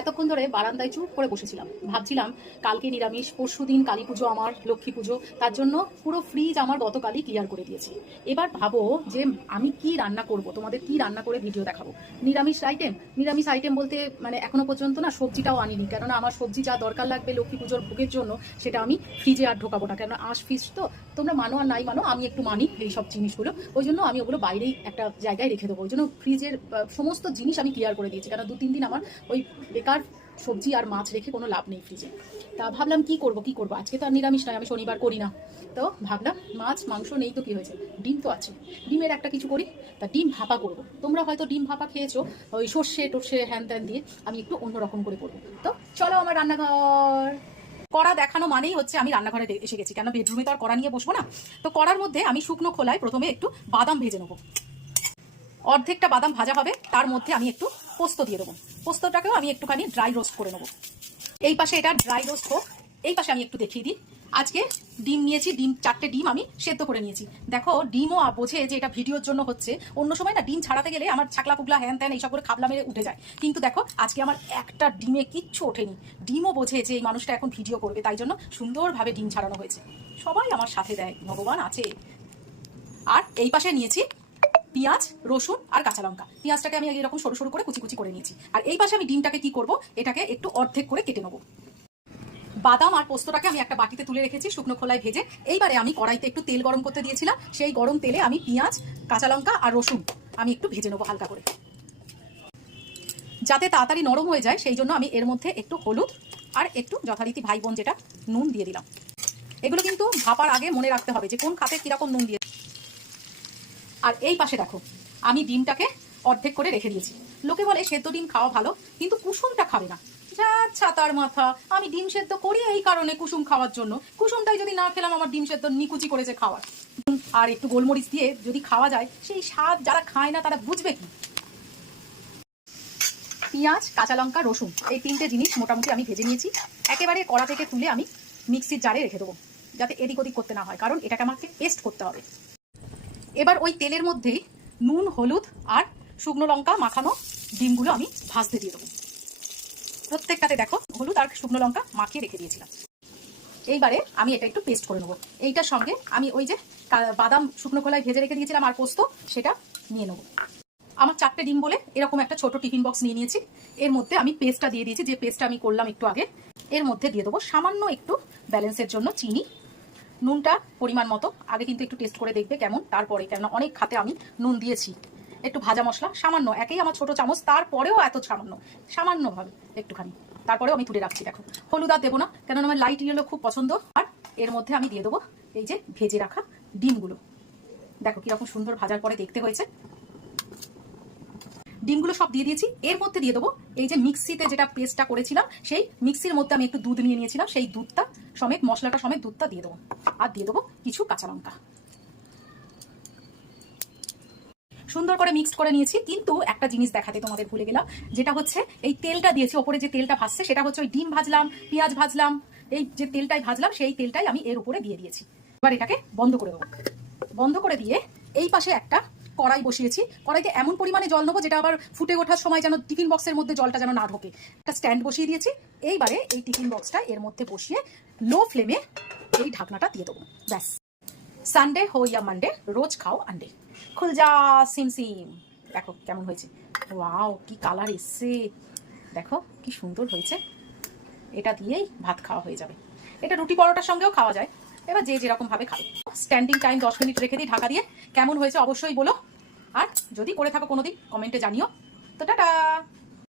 এতক্ষণ ধরে বারান্দায় চুপ করে বসেছিলাম। ভাবছিলাম, কালকে নিরামিষ, পরশু দিন কালী পুজো, আমার লক্ষ্মী পুজো, তার জন্য পুরো ফ্রিজ আমার গতকালই ক্লিয়ার করে দিয়েছি। এবার ভাবো যে আমি কি রান্না করব, তোমাদের কি রান্না করে ভিডিও দেখাবো? নিরামিষ আইটেম নিরামিষ আইটেম বলতে মানে এখনও পর্যন্ত না সবজিটাও আনিনি, কেননা আমার সবজি যা দরকার লাগবে লক্ষ্মী পুজোর ভোগের জন্য, সেটা আমি ফ্রিজে আর ঢোকাবো না। কেননা আঁশ ফিস তো, তোমরা মানো আর নাই মানো, আমি একটু মানি এই সব জিনিসগুলো। ওই জন্য আমি ওগুলো বাইরেই একটা জায়গায় রেখে দেবো। ওই জন্য ফ্রিজের সমস্ত জিনিস আমি ক্লিয়ার করে দিয়েছি। কারণ দু তিন দিন আমার ওই বেকার সবজি আর মাছ রেখে কোনো লাভ নেই ফ্রিজে তা ভাবলাম কি করব কি করব? আজকে তো আর নিরামিষ নয়, আমি শনিবার করি না। তো ভাবলাম মাছ, মাংস নেই তো কি হয়েছে? ডিম তো আছে। ডিমের একটা কিছু করি, তা ডিম ভাপা করব। তোমরা হয়তো ডিম ভাপা খেয়েছো, ওই সর্ষে টর্ষে হ্যান ত্যান দিয়ে আমি একটু অন্যরকম করে করব। তো চলো আমার রান্নাঘর। কড়া দেখানো মানেই হচ্ছে আমি রান্নাঘরে এসে গেছি। কেন বেডরুমে তো আর কড়া নিয়ে বসবো না? তো কড়ার মধ্যে আমি শুকনো খোলায় প্রথমে একটু বাদাম ভেজে নেব। অর্ধেকটা বাদাম ভাজা হবে, তার মধ্যে আমি একটু পোস্ত দিয়ে দেবো। পোস্তটাকেও আমি একটুখানি ড্রাই রোস্ট করে নেব। এই পাশে এটা ড্রাই রোস্ট হোক, এই পাশে আমি একটু দেখিয়ে দিই। আজকে ডিম নিয়েছি, ডিম, চারটে ডিম আমি সেদ্ধ করে নিয়েছি। দেখো, ডিমও বোঝে যে এটা ভিডিওর জন্য হচ্ছে। অন্য সময় না, ডিম ছাড়াতে গেলে আমার ছাকলা পুকলা হ্যান ত্যান এইসব করে খাবলা মেরে উঠে যায়। কিন্তু দেখো, আজকে আমার একটা ডিমে কিচ্ছু ওঠেনি। ডিমও বোঝে যে এই মানুষটা এখন ভিডিও করবে, তাই জন্য সুন্দরভাবে ডিম ছাড়ানো হয়েছে। সবাই আমার সাথে দেয়, ভগবান আছে। আর এই পাশে নিয়েছি পেঁয়াজ, রসুন আর কাঁচা লঙ্কা। পেঁয়াজটাকে আমি এরকম সরু সরু করে কুচি কুচি করে নিয়েছি। আর এই পাশে আমি ডিমটাকে কি করব? এটাকে একটু অর্ধেক করে কেটে নেব। বাদাম আর পোস্তটাকে আমি একটা বাটিতে তুলে রেখেছি শুকনো খোলায় ভেজে। এইবারে আমি কড়াইতে একটু তেল গরম করতে দিয়েছিলাম। সেই গরম তেলে আমি পেঁয়াজ, কাঁচা লঙ্কা আর রসুন আমি একটু ভেজে নেব হালকা করে। যাতে তাড়াতাড়ি নরম হয়ে যায়, সেই জন্য আমি এর মধ্যে একটু হলুদ আর একটু যথারীতি ভাই বোন যেটা নুন দিয়ে দিলাম। এগুলো কিন্তু ভাপার আগে মনে রাখতে হবে যে কোন খাতে কীরকম নুন দিয়ে আর এই পাশে দেখো, আমি ডিমটাকে অর্ধেক করে রেখে দিয়েছি। লোকে বলে সেদ্ধ ডিম খাওয়া ভালো, কিন্তু কুসুমটা খাবে না। যা ছাতার মাথা, আমি ডিম সেদ্ধ করি এই কারণে কুসুম খাওয়ার জন্য। কুসুমটাই যদি না খেলাম, আমার ডিম সেদ্ধ নিকুচি করেছে খাওয়ার। আর একটু গোলমরিচ দিয়ে যদি খাওয়া যায়, সেই স্বাদ যারা খায় না, তারা বুঝবে কি? পেঁয়াজ, কাঁচা লঙ্কা, রসুন, এই তিনটে জিনিস মোটামুটি আমি ভেজে নিয়েছি। একেবারে কড়া থেকে তুলে আমি মিক্সির জারে রেখে দেবো, যাতে এদিক ওদিক করতে না হয়, কারণ এটাকে আমাকে পেস্ট করতে হবে। এবার ওই তেলের মধ্যেই নুন, হলুদ আর শুকনো লঙ্কা মাখানো ডিমগুলো আমি ভাজতে দিয়ে দেবো। প্রত্যেকটাতে দেখো হলুদ আর শুকনো লঙ্কা মাখিয়ে রেখে দিয়েছিলাম। এইবারে আমি এটা একটু পেস্ট করে নেব। এইটার সঙ্গে আমি ওই যে বাদাম শুকনো খোলায় ভেজে রেখে দিয়েছিলাম আর পোস্ত, সেটা নিয়ে নেব। আমার চারটে ডিম বলে এরকম একটা ছোট টিফিন বক্স নিয়ে নিয়েছি। এর মধ্যে আমি পেস্টটা দিয়ে দিয়েছি। যে পেস্টটা আমি করলাম একটু আগে, এর মধ্যে দিয়ে দেবো সামান্য একটু ব্যালেন্সের জন্য চিনি নুনটা পরিমাণ মতো। আগে কিন্তু একটু টেস্ট করে দেখবে কেমন। তারপরে কেন অনেক খাতে আমি নুন দিয়েছি। একটু ভাজা মশলা, সামান্য, একেই আমার ছোট চামচ, তারপরেও এত সামান্য, সামান্যভাবে একটুখানি। তারপরেও আমি তুলে রাখছি, দেখো। হলুদ আর দেবো না, কেননা আমার লাইট ইয়েলো খুব পছন্দ। আর এর মধ্যে আমি দিয়ে দেবো এই যে ভেজে রাখা ডিমগুলো। দেখো কীরকম সুন্দর ভাজার পরে দেখতে হয়েছে। ডিমগুলো সব দিয়ে দিয়েছি। এর মধ্যে দিয়ে দেবো এই যে মিক্সিতে যেটা পেস্টটা করেছিলাম, সেই মিক্সির মধ্যে আমি একটু দুধ নিয়ে নিয়েছিলাম। সেই দুধটা সমেত মশলাটা সমেত দুধটা দিয়ে দেবো। আর দিয়ে দেবো কিছু কাঁচা লঙ্কা। সুন্দর করে মিক্সড করে নিয়েছি, কিন্তু একটা জিনিস দেখাতে তোমাদের ভুলে গেলাম, যেটা হচ্ছে এই তেলটা দিয়েছি, ওপরে যে তেলটা ভাসছে সেটা হচ্ছে ওই ডিম ভাজলাম, পেঁয়াজ ভাজলাম, এই যে তেলটাই ভাজলাম, সেই তেলটাই আমি এর উপরে দিয়ে দিয়েছি। এবার এটাকে বন্ধ করে দেবো। বন্ধ করে দিয়ে এই পাশে একটা কড়াই বসিয়েছি। কড়াইতে এমন পরিমাণে জল নেব, যেটা আবার ফুটে ওঠার সময় যেন টিফিন বক্সের মধ্যে জলটা যেন না ঢোকে। একটা স্ট্যান্ড বসিয়ে দিয়েছি। এইবারে এই টিফিন বক্সটা এর মধ্যে বসিয়ে লো ফ্লেমে এই ঢাকনাটা দিয়ে দেবো। ব্যাস। সানডে হো ইয়া মানডে, রোজ খাও আন্ডে। খুল যা, সিম সিম। দেখো কেমন হয়েছে। ওয়াও, কি কালার এসছে। দেখো কি সুন্দর হয়েছে। এটা দিয়েই ভাত খাওয়া হয়ে যাবে। এটা রুটি পরোটার সঙ্গেও খাওয়া যায়। এবার যে যেরকম ভাবে খাবে। স্ট্যান্ডিং টাইম দশ মিনিট রেখে দিই ঢাকা দিয়ে। কেমন হয়েছে অবশ্যই বলো। আর যদি করে থাকো কোনোদিন কমেন্টে জানিও। তো টাটা!